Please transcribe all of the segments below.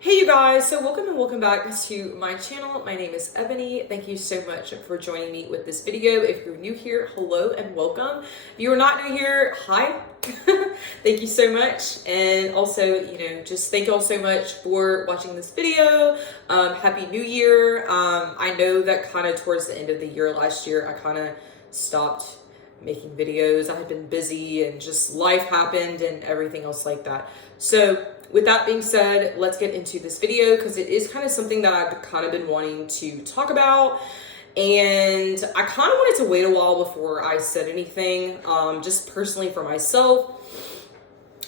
Hey you guys, so welcome back to my channel. My name is Ebony. Thank you so much for joining me with this video. If you're new here, hello and welcome. If you are not new here, hi. Thank you so much. And also, just thank you all so much for watching this video. Happy New Year. I know that kind of towards the end of the year last year, I kind of stopped making videos. I had been busy and just life happened and everything else like that. So with that being said, let's get into this video because it is kind of something that I've kind of been wanting to talk about. And I kind of wanted to wait a while before I said anything, just personally for myself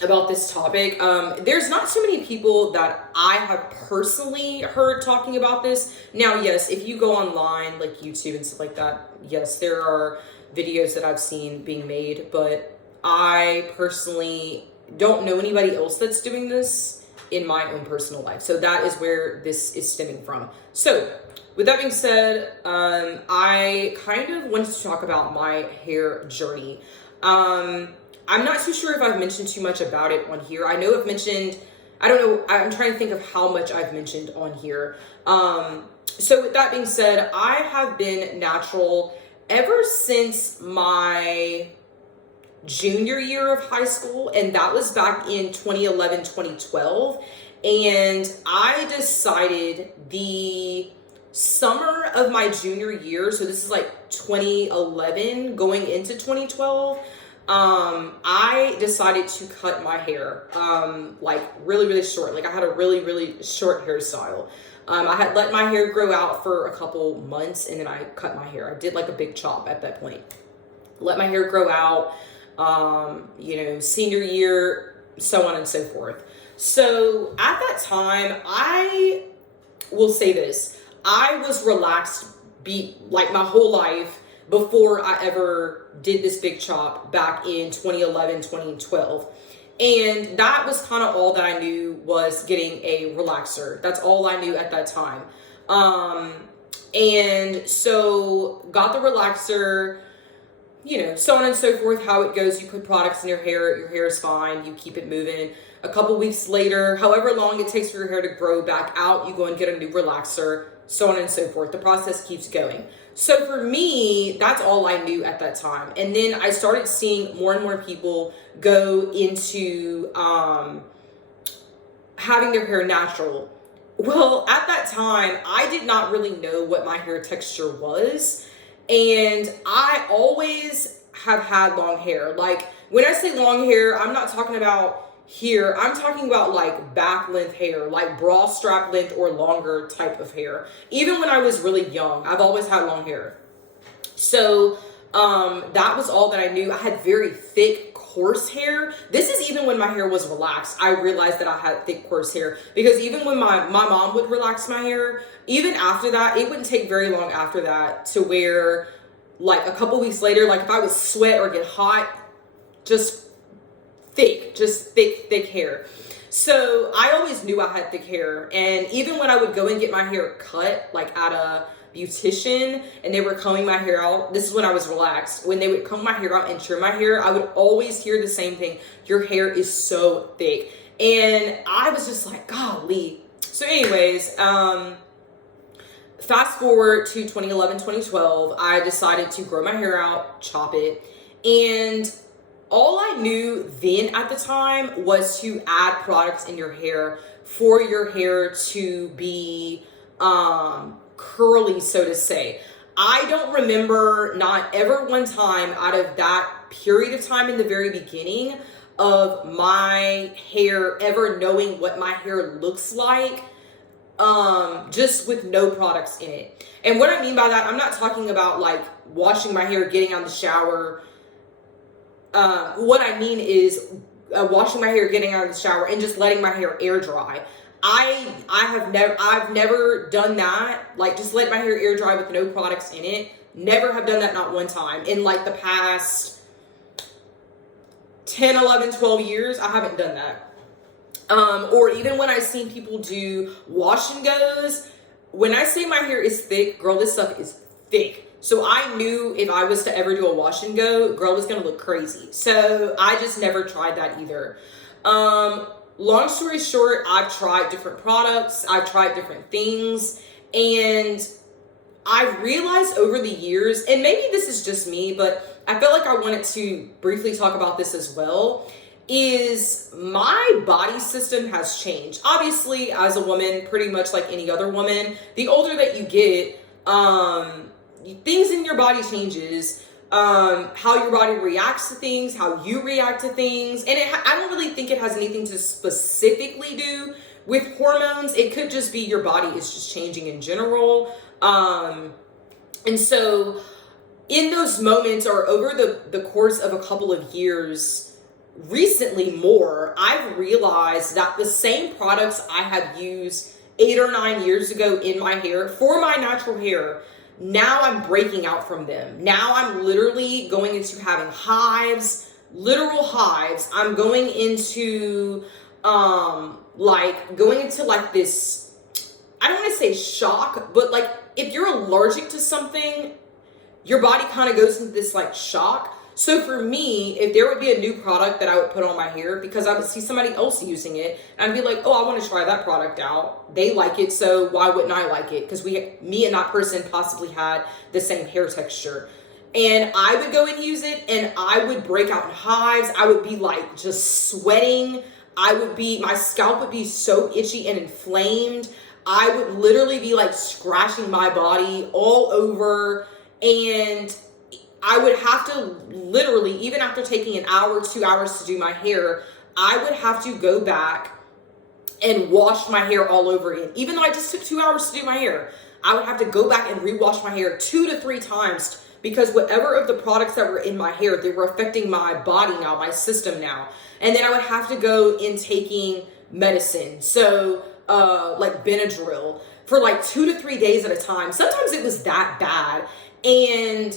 about this topic. There's not too many people that I have personally heard talking about this. Now, yes, if you go online like YouTube and stuff like that, yes, there are videos that I've seen being made, but I personally don't know anybody else that's doing this in my own personal life. So that is where this is stemming from. So with that being said, I kind of wanted to talk about my hair journey. I'm not too sure if I've mentioned too much about it on here. I know I've mentioned, I don't know, I'm trying to think of how much I've mentioned on here. So with that being said, I have been natural ever since my junior year of high school, and that was back in 2011, 2012. And I decided the summer of my junior year, so this is like 2011 going into 2012, I decided to cut my hair, like really short. Like I had a really short hairstyle. I had let my hair grow out for a couple months and then I cut my hair. I did like a big chop at that point. Let my hair grow out, senior year, so on and so forth. So at that time, I will say this, I was relaxed like my whole life before I ever did this big chop back in 2011, 2012. And that was kind of all that I knew was getting a relaxer. That's all I knew at that time. And so got the relaxer, so on and so forth, how it goes. You put products in your hair is fine. You keep it moving. A couple weeks later, however long it takes for your hair to grow back out, you go and get a new relaxer, so on and so forth. The process keeps going. So for me, that's all I knew at that time. And then I started seeing more and more people go into having their hair natural. Well, at that time, I did not really know what my hair texture was. And I always have had long hair. Like when I say long hair, I'm not talking about here. I'm talking about like back length hair, like bra strap length or longer type of hair. Even when I was really young, I've always had long hair. So that was all that I knew. I had very thick, coarse hair. This is even when my hair was relaxed. I realized that I had thick, coarse hair because even when my mom would relax my hair, even after that, it wouldn't take very long after that to where like a couple weeks later, like if I would sweat or get hot, just thick hair. So I always knew I had thick hair. And even when I would go and get my hair cut, like at a beautician and they were combing my hair out, this is when I was relaxed. When they would comb my hair out and trim my hair, I would always hear the same thing. Your hair is so thick. And I was just like, golly. So anyways, fast forward to 2011, 2012, I decided to grow my hair out, chop it. And all I knew then at the time was to add products in your hair for your hair to be curly, so to say. I don't remember not ever one time out of that period of time in the very beginning of my hair ever knowing what my hair looks like, just with no products in it. And what I mean by that, I'm not talking about like washing my hair, getting out of the shower. What I mean is washing my hair, getting out of the shower, and just letting my hair air dry. I've never done that. Like just let my hair air dry with no products in it. Never have done that, not one time. In like the past 10, 11, 12 years, I haven't done that. Or even when I've seen people do wash and goes, when I say my hair is thick, girl, this stuff is thick. So I knew if I was to ever do a wash and go, girl was gonna look crazy. So I just never tried that either. long story short, I've tried different products, I've tried different things, and I've realized over the years, and maybe this is just me, but I felt like I wanted to briefly talk about this as well, is my body system has changed. Obviously, as a woman, pretty much like any other woman, the older that you get, things in your body changes, how your body reacts to things, how you react to things. And I don't really think it has anything to specifically do with hormones. It could just be your body is just changing in general. And so in those moments, or over the course of a couple of years, recently more, I've realized that the same products I have used 8 or 9 years ago in my hair for my natural hair, now I'm breaking out from them. Now I'm literally going into having hives, literal hives. I'm going into like this, I don't want to say shock, but like if you're allergic to something, your body kind of goes into this like shock. So for me, if there would be a new product that I would put on my hair because I would see somebody else using it, and I'd be like, oh, I want to try that product out. They like it, so why wouldn't I like it? Because me and that person possibly had the same hair texture. And I would go and use it, and I would break out in hives. I would be like just sweating. My scalp would be so itchy and inflamed. I would literally be like scratching my body all over, and I would have to literally, even after taking an hour, 2 hours to do my hair, I would have to go back and wash my hair all over again. Even though I just took 2 hours to do my hair, I would have to go back and rewash my hair 2 to 3 times because whatever of the products that were in my hair, they were affecting my body now, my system now. And then I would have to go in taking medicine. So like Benadryl for like 2 to 3 days at a time. Sometimes it was that bad. And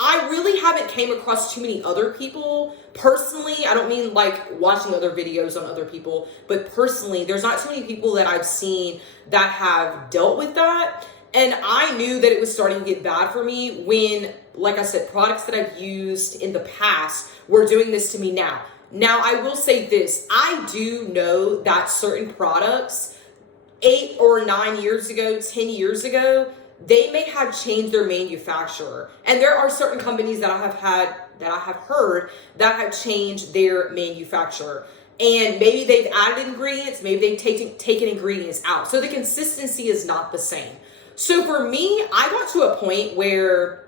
I really haven't came across too many other people personally. I don't mean like watching other videos on other people, but personally, there's not too many people that I've seen that have dealt with that. And I knew that it was starting to get bad for me when, like I said, products that I've used in the past were doing this to me now. Now, I will say this. I do know that certain products 8 or 9 years ago, 10 years ago, they may have changed their manufacturer. And there are certain companies that I have heard that have changed their manufacturer. And maybe they've added ingredients, maybe they've taken ingredients out. So the consistency is not the same. So for me, I got to a point where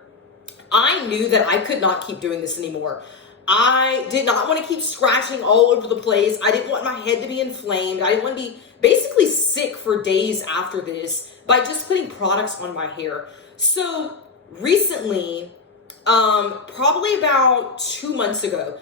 I knew that I could not keep doing this anymore. I did not want to keep scratching all over the place. I didn't want my head to be inflamed. I didn't want to be basically sick for days after this by just putting products on my hair. So recently, probably about 2 months ago,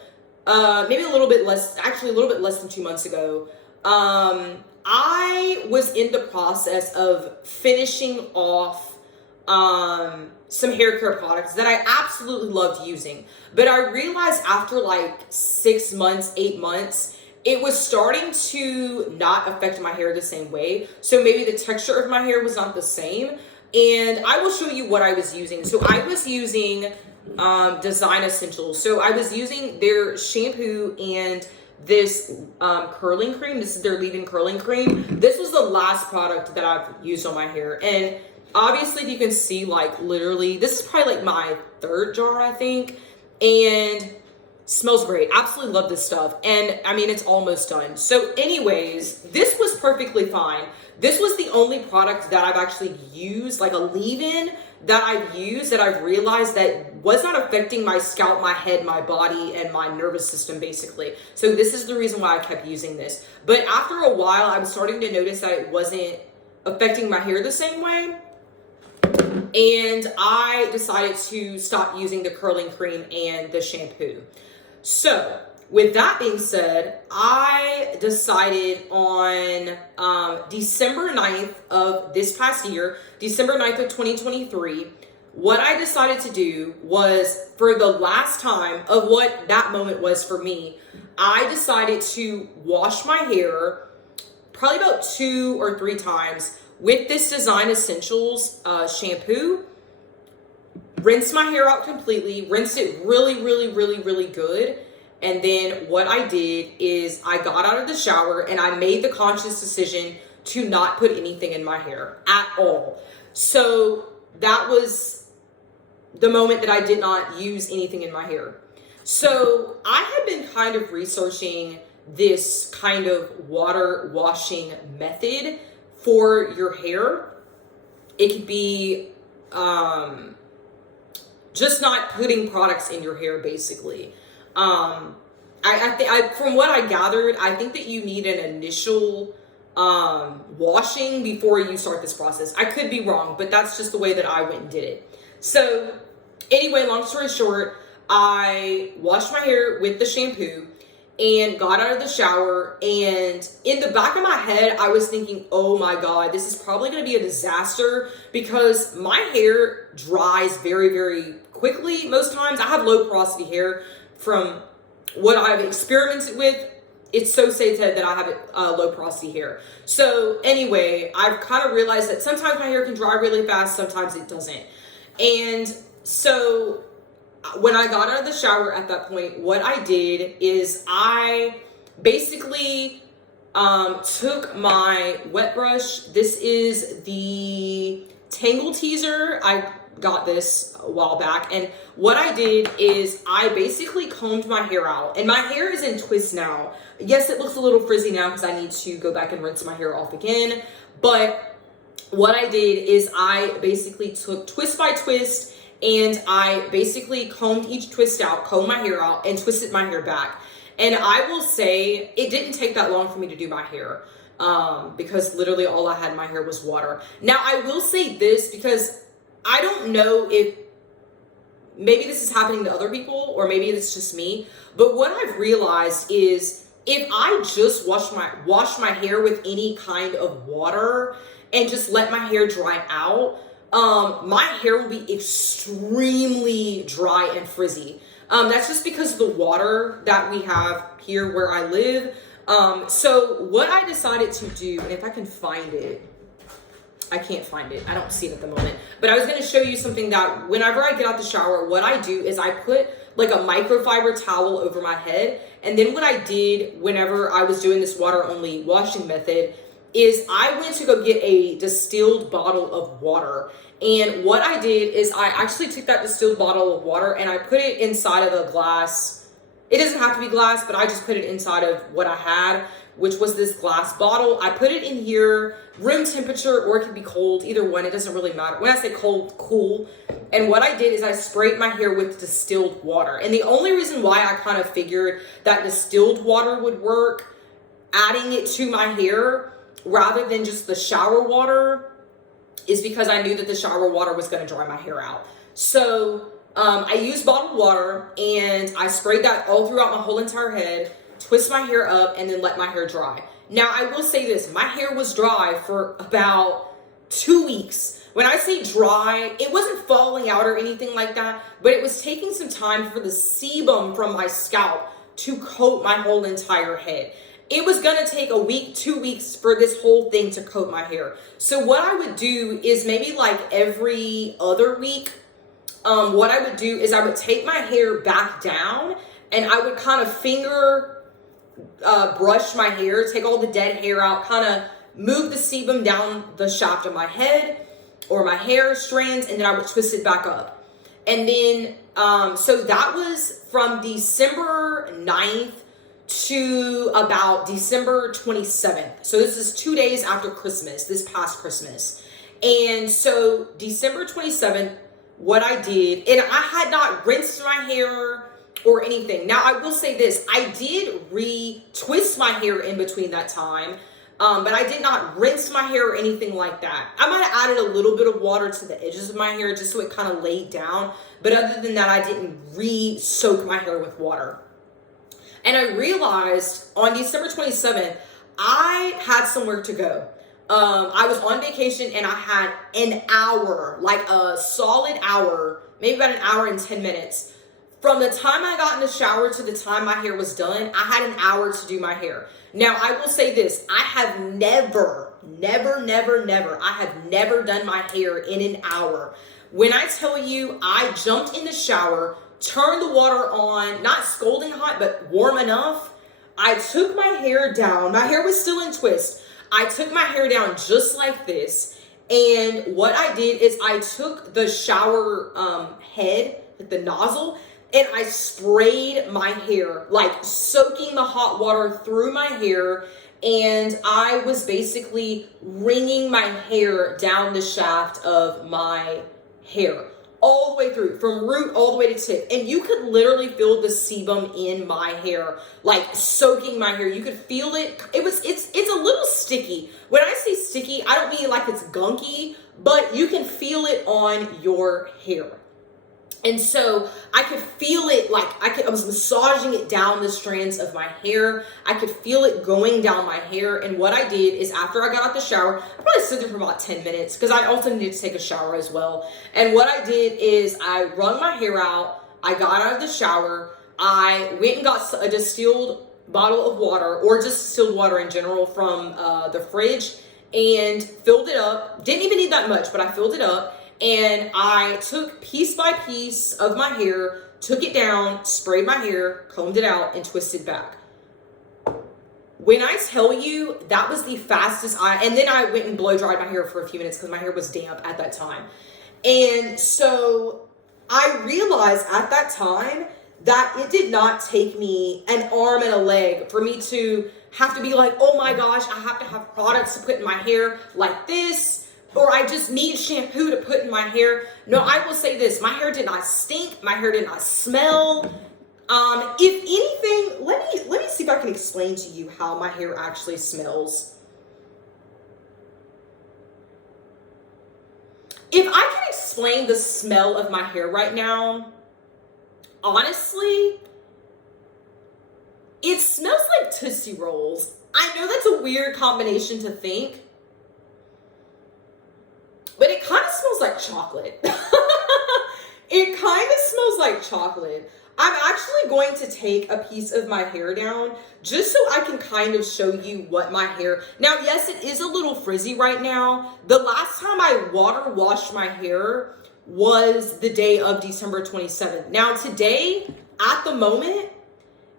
maybe a little bit less than 2 months ago, I was in the process of finishing off some hair care products that I absolutely loved using. But I realized after like 6 months, 8 months, it was starting to not affect my hair the same way. So maybe the texture of my hair was not the same. And I will show you what I was using. So I was using Design Essentials. So I was using their shampoo and this curling cream. This is their leave-in curling cream. This was the last product that I've used on my hair. And obviously, if you can see, like literally, this is probably like my 3rd jar, I think. And smells great. Absolutely love this stuff. And I mean, it's almost done. So anyways, this was perfectly fine. This was the only product that I've actually used, like a leave-in that I've used that I've realized that was not affecting my scalp, my head, my body, and my nervous system, basically. So this is the reason why I kept using this. But after a while, I was starting to notice that it wasn't affecting my hair the same way. And I decided to stop using the curling cream and the shampoo. So with that being said, I decided on December 9th of this past year, December 9th of 2023, what I decided to do was, for the last time of what that moment was for me, I decided to wash my hair probably about 2 or 3 times with this Design Essentials shampoo. Rinse my hair out completely, rinse it really, really, really, really good. And then what I did is I got out of the shower and I made the conscious decision to not put anything in my hair at all. So that was the moment that I did not use anything in my hair. So I had been kind of researching this kind of water washing method for your hair. It could be just not putting products in your hair, basically. From what I gathered, I think that you need an initial washing before you start this process. I could be wrong, but that's just the way that I went and did it. So anyway, long story short, I washed my hair with the shampoo and got out of the shower, and in the back of my head, I was thinking, oh my God, this is probably going to be a disaster because my hair dries very, very quickly most times. I have low porosity hair. From what I've experimented with, it's so safe that I have low porosity hair. So anyway, I've kind of realized that sometimes my hair can dry really fast, sometimes it doesn't. And so when I got out of the shower at that point, what I did is I basically took my wet brush. This is the Tangle teezer. I got this a while back, and what I did is I basically combed my hair out, and my hair is in twists now. Yes, it looks a little frizzy now because I need to go back and rinse my hair off again, but what I did is I basically took twist by twist and I basically combed each twist out, combed my hair out, and twisted my hair back. And I will say it didn't take that long for me to do my hair because literally all I had in my hair was water. Now I will say this because I don't know if maybe this is happening to other people or maybe it's just me, but what I've realized is if I just wash my hair with any kind of water and just let my hair dry out, my hair will be extremely dry and frizzy. That's just because of the water that we have here where I live. So what I decided to do, and if I can find it, I can't find it. I don't see it at the moment. But I was going to show you something that whenever I get out the shower, what I do is I put like a microfiber towel over my head. And then what I did whenever I was doing this water only washing method is I went to go get a distilled bottle of water. And what I did is I actually took that distilled bottle of water and I put it inside of a glass. It doesn't have to be glass, but I just put it inside of what I had, which was this glass bottle. I put it in here, room temperature, or it could be cold. Either one, it doesn't really matter. When I say cold, cool. And what I did is I sprayed my hair with distilled water. And the only reason why I kind of figured that distilled water would work, adding it to my hair rather than just the shower water, is because I knew that the shower water was going to dry my hair out. So I used bottled water and I sprayed that all throughout my whole entire head, twist my hair up, and then let my hair dry. Now, I will say this, my hair was dry for about 2 weeks. When I say dry, it wasn't falling out or anything like that, but it was taking some time for the sebum from my scalp to coat my whole entire head. It was gonna take a week, 2 weeks for this whole thing to coat my hair. So what I would do is maybe like every other week, what I would do is I would take my hair back down and I would kind of finger brush my hair, take all the dead hair out, kind of move the sebum down the shaft of my head or my hair strands, and then I would twist it back up. And then, so that was from December 9th to about December 27th. So this is 2 days after Christmas, this past Christmas. And so December 27th, what I did, and I had not rinsed my hair or anything. Now, I will say this, I did re-twist my hair in between that time, but I did not rinse my hair or anything like that. I might have added a little bit of water to the edges of my hair just so it kind of laid down. But other than that, I didn't re-soak my hair with water. And I realized on December 27th, I had somewhere to go. I was on vacation and I had an hour, like a solid hour, maybe about an hour and 10 minutes. From the time I got in the shower to the time my hair was done, I had an hour to do my hair. Now, I will say this, I have never done my hair in an hour. When I tell you, I jumped in the shower, turned the water on, not scalding hot, but warm enough. I took my hair down. My hair was still in twist. I took my hair down just like this. And what I did is I took the shower head, like the nozzle, and I sprayed my hair, like soaking the hot water through my hair. And I was basically wringing my hair down the shaft of my hair, all the way through, from root all the way to tip. And you could literally feel the sebum in my hair, like soaking my hair. You could feel it. It's a little sticky. When I say sticky, I don't mean like it's gunky, but you can feel it on your hair. And so I could feel it, like I was massaging it down the strands of my hair. I could feel it going down my hair. And what I did is after I got out the shower, I probably stood there for about 10 minutes because I also needed to take a shower as well. And what I did is I wrung my hair out. I got out of the shower. I went and got a distilled bottle of water, or just distilled water in general, from the fridge, and filled it up. Didn't even need that much, but I filled it up. And I took piece by piece of my hair, took it down, sprayed my hair, combed it out, and twisted back. When I tell you, that was the fastest and then I went and blow dried my hair for a few minutes because my hair was damp at that time. And so I realized at that time that it did not take me an arm and a leg for me to have to be like, oh my gosh, I have to have products to put in my hair like this, or I just need shampoo to put in my hair. No, I will say this. My hair did not stink. My hair did not smell. If anything, let me see if I can explain to you how my hair actually smells. If I can explain the smell of my hair right now, honestly, it smells like Tootsie Rolls. I know that's a weird combination to think, but it kind of smells like chocolate. It kind of smells like chocolate. I'm actually going to take a piece of my hair down just so I can kind of show you what my hair... Now, yes, it is a little frizzy right now. The last time I water washed my hair was the day of December 27th. Now, today, at the moment,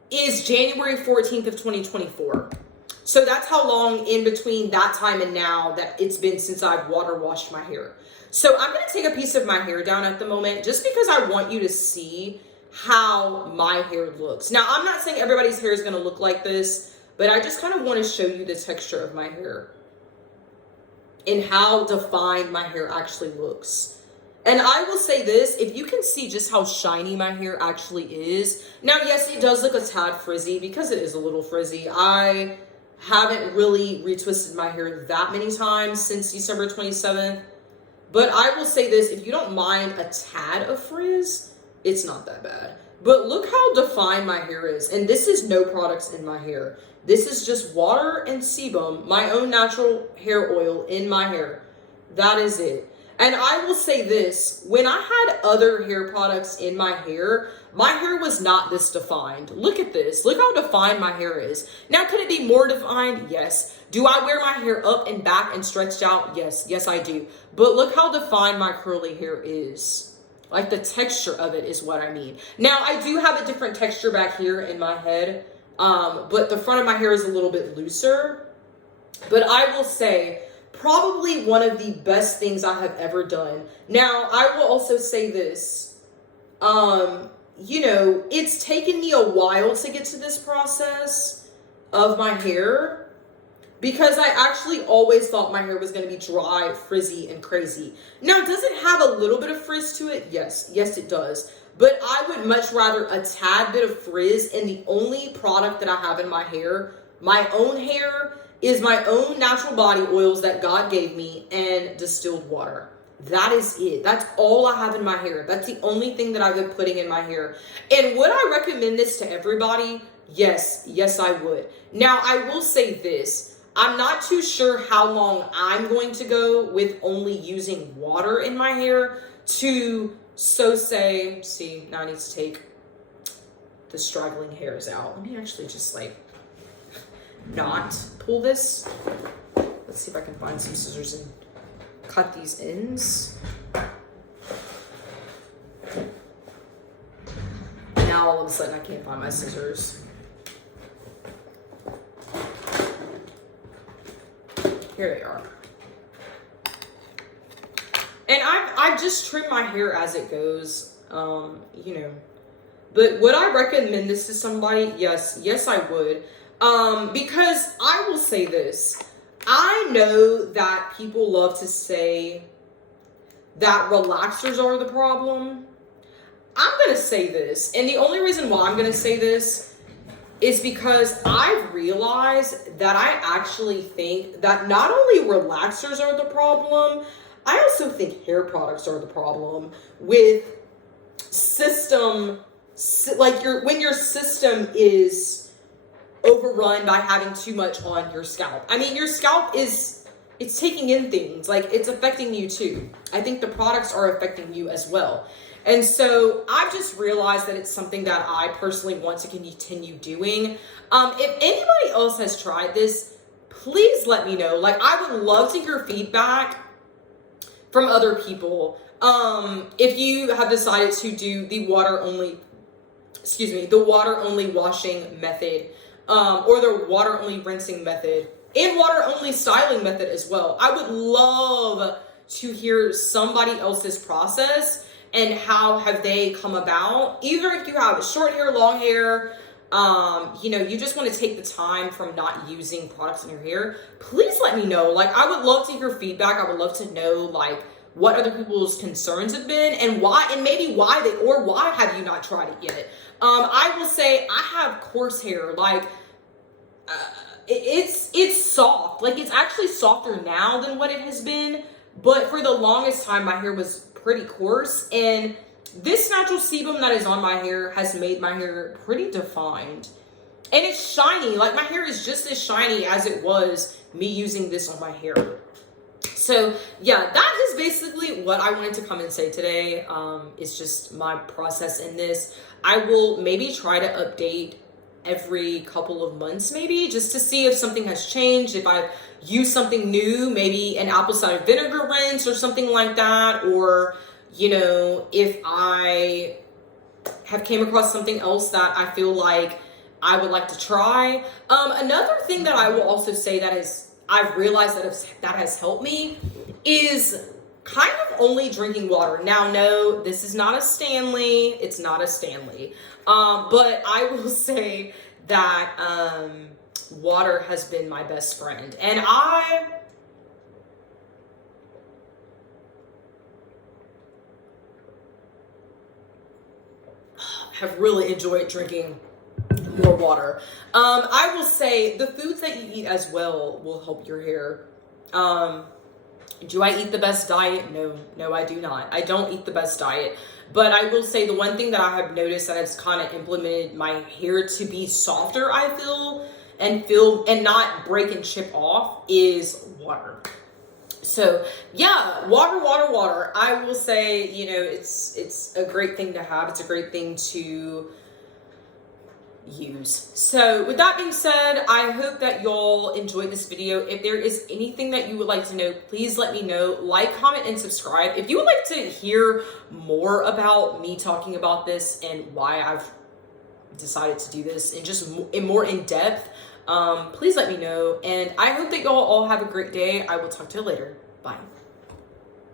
is January 14th of 2024. So that's how long in between that time and now that it's been since I've water washed my hair. So I'm going to take a piece of my hair down at the moment just because I want you to see how my hair looks. Now, I'm not saying everybody's hair is going to look like this, but I just kind of want to show you the texture of my hair and how defined my hair actually looks. And I will say this, if you can see just how shiny my hair actually is. Now, yes, it does look a tad frizzy because it is a little frizzy. I haven't really retwisted my hair that many times since December 27th. But I will say this, if you don't mind a tad of frizz, it's not that bad. But look how defined my hair is. And this is no products in my hair. This is just water and sebum, my own natural hair oil in my hair. That is it. And I will say this, when I had other hair products in my hair was not this defined. Look at this. Look how defined my hair is. Now, could it be more defined? Yes. Do I wear my hair up and back and stretched out? Yes. Yes, I do. But look how defined my curly hair is. Like, the texture of it is what I mean. Now, I do have a different texture back here in my head, but the front of my hair is a little bit looser. But I will say, probably one of the best things I have ever done. Now, I will also say this. You know, it's taken me a while to get to this process of my hair because I actually always thought my hair was going to be dry, frizzy, and crazy. Now, does it have a little bit of frizz to it? Yes. Yes, it does. But I would much rather a tad bit of frizz, and the only product that I have in my hair, my own hair, is my own natural body oils that God gave me and distilled water. That is it. That's all I have in my hair. That's the only thing that I've been putting in my hair. And would I recommend this to everybody? Yes. Yes, I would. Now, I will say this. I'm not too sure how long I'm going to go with only using water in my hair to see, now I need to take the straggling hairs out. Let me actually just not pull this. Let's see if I can find some scissors and cut these ends. now all of a sudden I can't find my scissors. Here they are. And I've just trimmed my hair as it goes, you know. But would I recommend this to somebody? Yes, I would. Because I will say this. I know that people love to say that relaxers are the problem. I'm going to say this. And the only reason why I'm going to say this is because I've realized that I actually think that not only relaxers are the problem, I also think hair products are the problem with system, like when your system is overrun by having too much on your scalp. I mean, your scalp it's taking in things, like it's affecting you too. I think the products are affecting you as well. And so I've just realized that it's something that I personally want to continue doing. If anybody else has tried this, please let me know. Like, I would love to hear feedback from other people. If you have decided to do the water only washing method, or the water only rinsing method, and water only styling method as well. I would love to hear somebody else's process and how have they come about. Either if you have short hair, long hair, you know, you just want to take the time from not using products in your hair, please let me know. Like, I would love to hear feedback. I would love to know, like, what other people's concerns have been and why, and maybe why have you not tried it yet? I will say I have coarse hair. Like, it's soft. Like, it's actually softer now than what it has been. But for the longest time, my hair was pretty coarse, and this natural sebum that is on my hair has made my hair pretty defined, and it's shiny. Like, my hair is just as shiny as it was me using this on my hair. So yeah, that is basically what I wanted to come and say today. It's just my process in this. I will maybe try to update every couple of months, maybe, just to see if something has changed, if I've used something new, maybe an apple cider vinegar rinse or something like that, or, you know, if I have came across something else that I feel like I would like to try. Another thing that I will also say that I've realized that has helped me is kind of only drinking water. Now, no, this is not a Stanley. It's not a Stanley. But I will say that water has been my best friend. And I have really enjoyed drinking more water. I will say the foods that you eat as well will help your hair. Do I eat the best diet? No, I do not. I don't eat the best diet. But I will say the one thing that I have noticed that has kind of implemented my hair to be softer, I feel, and not break and chip off, is water. So yeah, water. I will say, you know, it's a great thing to have. It's a great thing to use. So with that being said, I hope that y'all enjoyed this video. If there is anything that you would like to know, please let me know. Like, comment, and subscribe. If you would like to hear more about me talking about this and why I've decided to do this and just more in depth, please let me know. And I hope that y'all all have a great day. I will talk to you later. Bye.